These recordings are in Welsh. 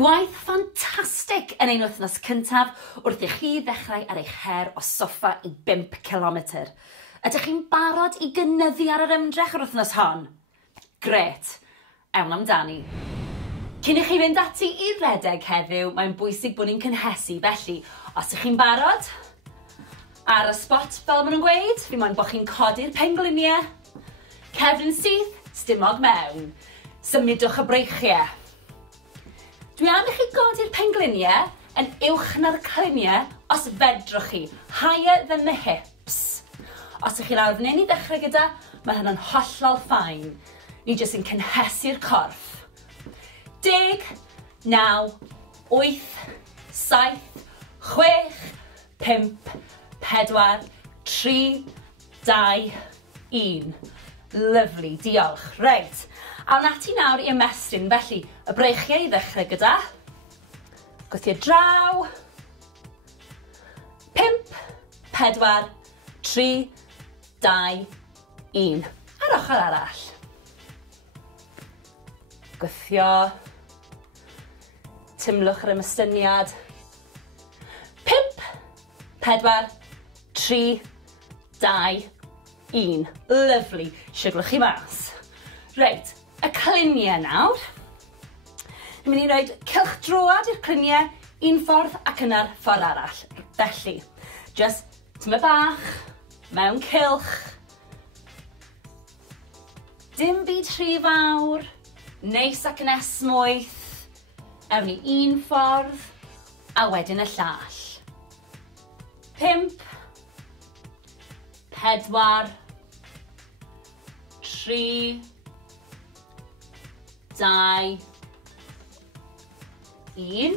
Gwaith ffantastig yn ein wythnos cyntaf wrth i chi ddechrau ar eich her o soffa i 5 kilometr. Ydych chi'n barod i gynyddu ar yr ymdrech yr wythnos hon? Gret, ewn amdani. Cyn i chi fynd ati i redeg heddiw, mae'n bwysig bod ni'n cynhesu, felly os ych chi'n barod, ar y spot fel maen nhw'n gweud, fi moyn bod chi'n codi'r pengliniau, cefn syth, stumog mewn, symudwch y breichiau. Dwi am i chi godi'r pengliniau yn uwch na'r cliniau os fedrwch chi, higher than the hips. Os ych chi lawr fan hyn i ddechrau gyda, mae hynny'n hollol ffain. Ni jyst yn cynhesu'r corff. 10, 9, 8, 7, 6, 5, 4, 3, 2, 1. Lyfli, diolch. Reit, awn ati nawr i ymestyn, felly y breichiau i ddechrau gyda. Gwthio draw. 5, 4, 3, 2, 1. Ar ochr arall. Gwthio. Tymlwch yr ymystyniad. 5, 4, 3, 2, 1. Lyfli. Siglwch chi mas. Reit, y cliniau nawr. Ni'n mynd i roed cylchdroad i'r cliniau un ffordd ac yna'r ffordd arall. Felly, just tyma bach, mewn cylch. Dim byd rhy fawr, neis ac yn esmwyth. Ewn ni un ffordd, a wedyn y llall. 5, 4, 3, 2, 1,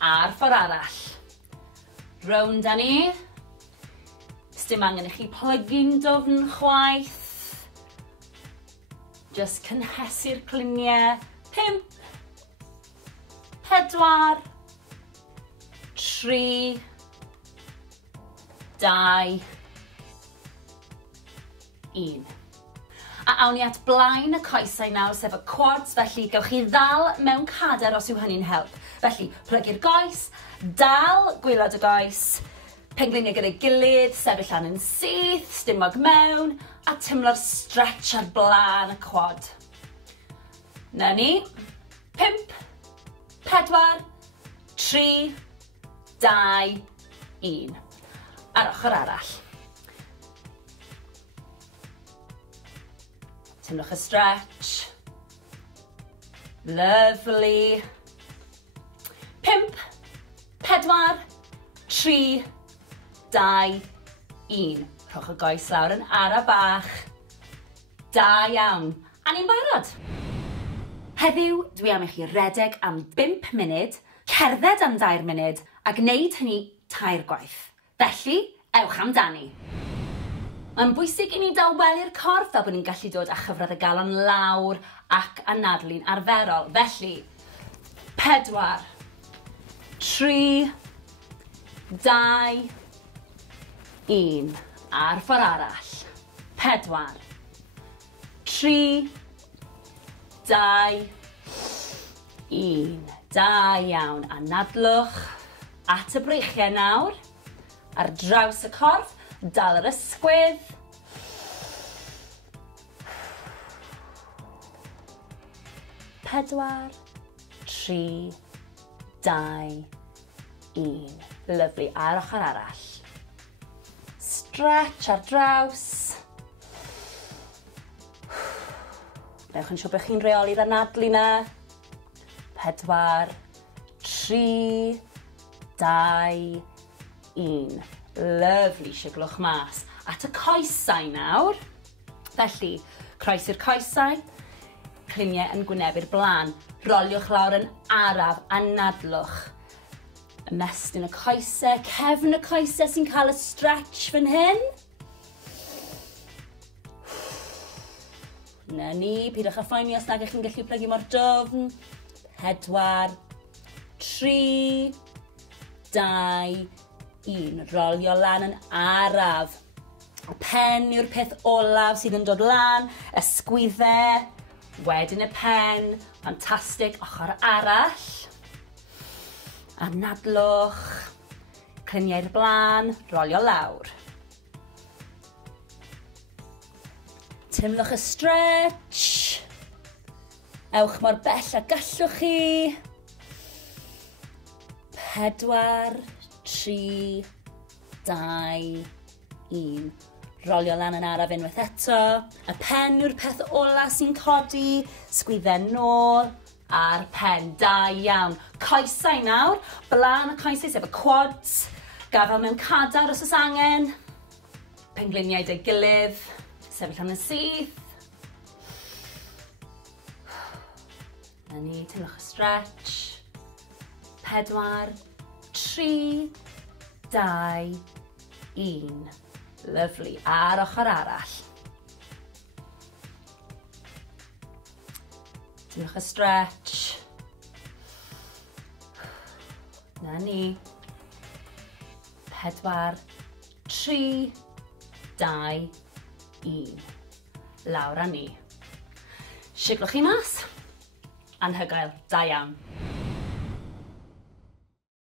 a'r ffordd arall. Rownd â ni. Dim angen i chi plygu'n dofn chwaith. Just cynhesu'r cliniau. 5, 4, 3, 2, 1. A awn ni at blaen y coesau nawr, sef y quads, felly gewch chi ddal mewn cader os yw hynny'n help. Felly, plygu'r goes, dal gwaelod y goes, pengliniau gyda'i gilydd, sefyll lan yn syth, stumog mewn, a tymlo'r stretch ar blaen y quad. Na ni. 5, 4, 3, 2, 1. Ar ochr arall. Tymlwch y stretch. Lovely. 5, 4, 3, 2, 1. Rhowch y goes lawr yn ara bach. Da iawn. A ni'n barod. Heddiw, dwi am i chi redeg am 5 munud, cerdded am 2 munud, a gwneud hynny 3 gwaith. Felly, ewch amdani. Mae'n bwysig i ni daweli'r corff fel bod ni'n gallu dod â chyfradd y galon lawr ac anadlu'n arferol. Felly, 4, 3, 2, 1. A'r ffordd arall. 4, 3, 2, 1. Da iawn. Anadlwch at y breichiau nawr. Ar draws y corff. Dal yr ysgwydd. 4, 3, 2, 1. Lyfli. A'r ochr arall. Stretch ar draws. Newch yn siŵr bod chi'n reoli'r anadlu na. 4, 3, 2, 1. Lyfli, siglwch mas. At y coesau nawr. Felly, croes i'r coesau. Cliniau yn gwynebu'r blaen. Roliwch lawr yn araf, anadlwch. Ymestyn y coesau, cefn y coesau sy'n cael y stretch fan hyn. Na ni, pidwch â phoeni os nag ych chi'n gallu plygu mor dofn. 4, 3, 2, 1. Rolio lan yn araf. Y pen yw'r peth olaf sydd yn dod lan. Ysgwyddau. Wedyn y pen. Fantastic. Ochr arall. Anadlwch, cliniau'r blaen, rolio lawr. Tumlwch y stretch. Ewch mor bell a gallwch chi. 4, 3, 2, 1. Rolio lan yn araf unwaith eto. Y pen yw'r peth ola sy'n codi. Sgwydden nôl a'r pen. Da iawn. Coesau nawr. Blaen y coesau sef y quads. Gafel mewn cadar os oes angen. Pengliniau dy gilydd. Sefyll yn y syth. Na ni, tynwch y stretch. 4, 3, 2, 1. Lyfli. A'r ochr arall. Tynwch y stretch. Na ni. 4, 3, 2, 1. Lawr â ni. Siglwch chi mas. Anhygoel. Da iawn.